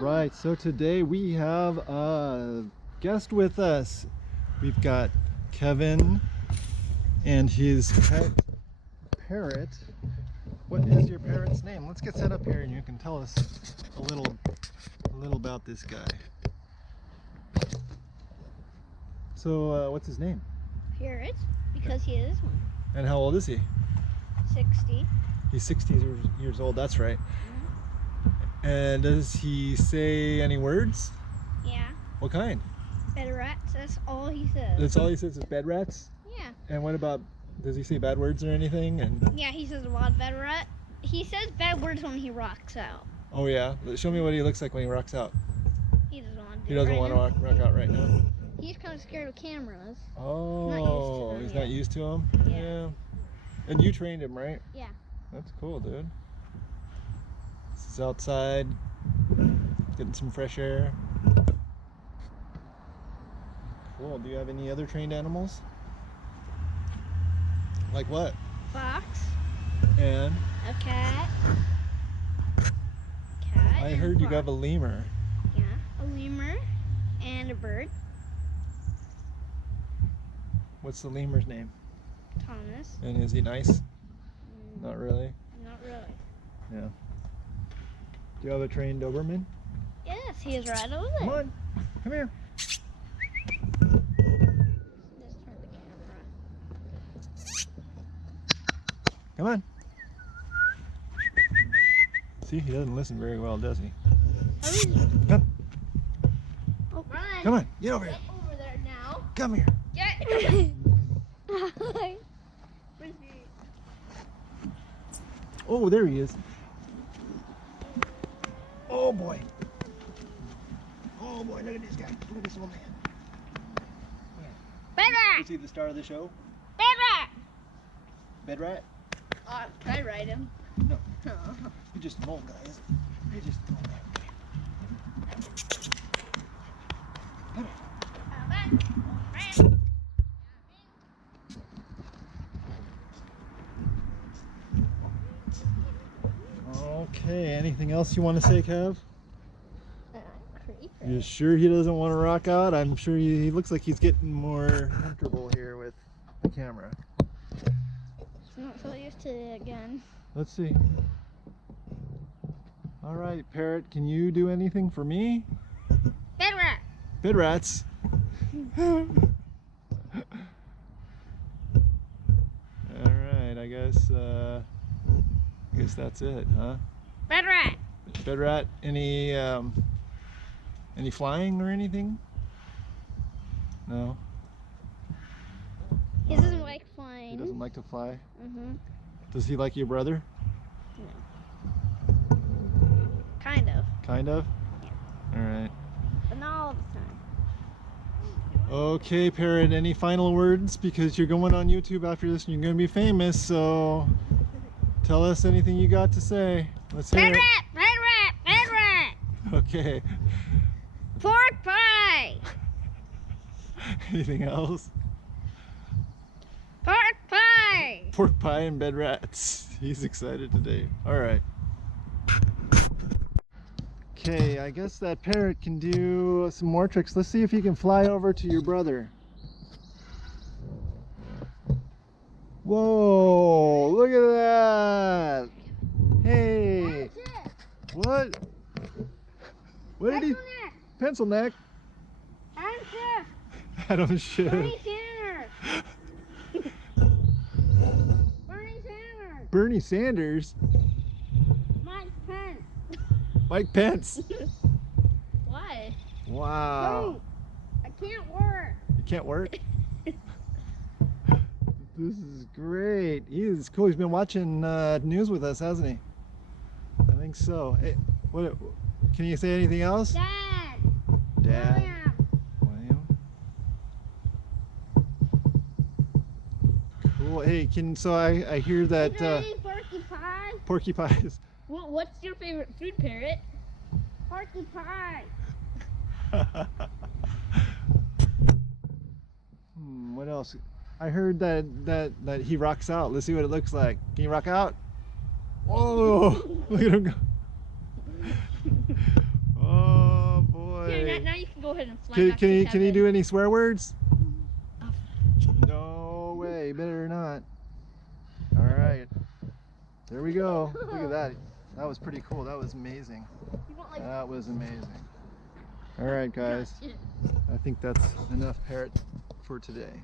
right, so today we have a guest with us. We've got Kevin and his pet Parrot. What is your parrot's name? Let's get set up here and you can tell us a little about this guy. So what's his name? Parrot, because he is one. And how old is he? 60. He's 60 years old, that's right. Mm-hmm. And does he say any words? Yeah. What kind? Bed rats, that's all he says. That's all he says is bed rats? Yeah. And what about, does he say bad words or anything? And yeah, he says a lot of bed rat. He says bad words when he rocks out. oh yeah? Show me what he looks like when he rocks out. He doesn't want to do He doesn't want to rock out right now. He's kind of scared of cameras. Oh, he's not used to them? Yeah. And you trained him, right? Yeah. That's cool, dude. This is outside, getting some fresh air. Cool. Do you have any other trained animals? Like what? Fox. And? A cat. I heard you have a lemur. Yeah, a lemur and a bird. What's the lemur's name? Thomas. And is he nice? Not really? Not really. Yeah. Do you have a trained Doberman? Yes, he is right over there. Come on. Come here. Just turn the camera. Come on. See, he doesn't listen very well, does he? Come. Oh, run. Come on, get over here. Get over there now. Come here. Get. Oh, there he is. Oh boy. Oh boy, look at this guy. Look at this old man. Bed rat. Is he the star of the show? Bed rat. Bed rat? Can I ride him? No. Oh. You're just an old guy, isn't he? You're just an old guy. Come here. Okay, anything else you want to say, Kev? You sure he doesn't want to rock out? I'm sure he looks like he's getting more comfortable here with the camera. I'm not so used to it again. Let's see. All right, Parrot, can you do anything for me? Bed rat. Bed rats. All right, I guess that's it, huh? Bed rat. Bed rat. Any flying or anything? No. He doesn't like flying. He doesn't like to fly. Mhm. Does he like your brother? No. Kind of. Kind of. Yeah. All right. But not all the time. Okay, Parrot, any final words? Because you're going on YouTube after this and you're going to be famous, so tell us anything you got to say. Let's hear Bed it. rat, bed rat, bed rat. Okay. Pork pie. Anything else? Pork pie. Pork pie and bed rats. He's excited today. All right. Okay, I guess that Parrot can do some more tricks. Let's see if he can fly over to your brother. Whoa, look at that. Hey. What? What did he? Pencil neck. Adam Shiff. Adam Shiff. Bernie Sanders. Bernie Sanders. Bernie Sanders. Mike Pence. Mike Pence. Why? Wow. No, I can't work. You can't work? This is great. He is cool. He's been watching news with us, hasn't he? I think so. Hey, what? Can you say anything else? Dad. Dad. William. William. Cool. Hey, so I hear that Porky pie. Porky pies. What's your favorite food, Parrot? Porky pie. What else? I heard that he rocks out. Let's see what it looks like. Can you rock out? Whoa! Look at him go. Oh. Okay. Now you can go ahead and fly Can, back can to you can you Kevin. do any swear words? No way. Better not. All right. There we go. Look at that. That was pretty cool. That was amazing. You want, like, That was amazing. All right, guys. shit. I think that's enough parrot for today.